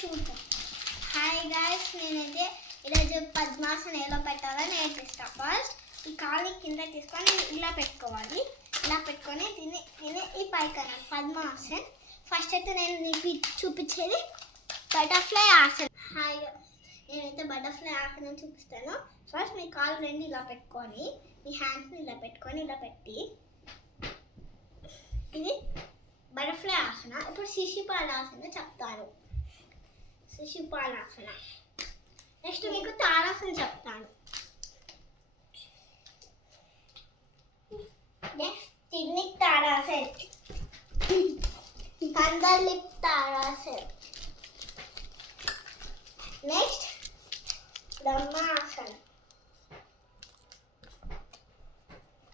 చూద్దాం. Hi guys, నేనైతే ఈరోజు పద్మాసనం ఎలా పెట్టాలో నేర్పిస్తాను. ఫస్ట్ ఈ కాలు కింద తీసుకొని ఇలా పెట్టుకోవాలి. ఇలా పెట్టుకొని దీన్ని ఈ పైకన పద్మాసన్. ఫస్ట్ అయితే నేను నీకు చూపించేది బటర్ఫ్లై ఆసన్. హాయ్, నేనైతే బటర్ఫ్లై ఆసనం చూపిస్తాను. ఫస్ట్ మీ కాలు రెండు ఇలా పెట్టుకొని మీ హ్యాండ్స్ని ఇలా పెట్టుకొని ఇలా పెట్టి ఇది బటర్ఫ్లై ఆసన. ఇప్పుడు శిశుపాలాసన చెప్తాను. శిశుపాలాసన. నెక్స్ట్ మీకు తాడాసన చెప్తాను. నెక్స్ట్ టిన్నిక్ తాడాసన్, కందలిప్ తాడాసన్. నెక్స్ట్ బ్రహ్మాసన,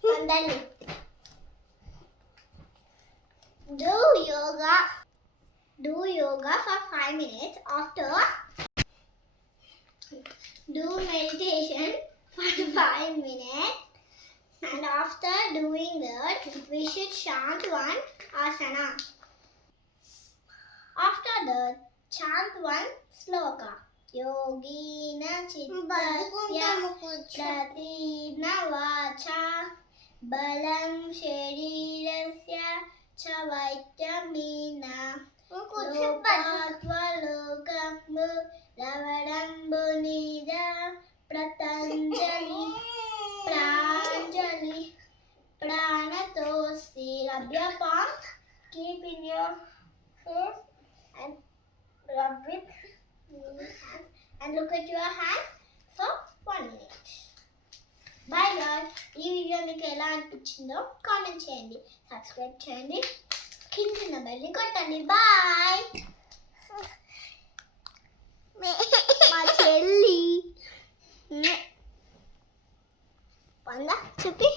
కందలిప్. Do yoga for 5 minutes. After, do meditation for 5 minutes. And after doing that, we should chant one asana. After that, chant one sloka. Yogina chittasya pratina vacha balam sharirasya cha vaitamina lokatvalokam lavadambunida pratanjali pranjali pranatosti. Rub your palms, keep in your face and rub with hands and look at your hands for 1 minute. Bye guys. ఈ video మీకు ఎలా అనిపించిందో comment చేయండి, subscribe చేయండి, కింద బెల్ని కొట్టండి. Bye. మా చెల్లి వంద చూపి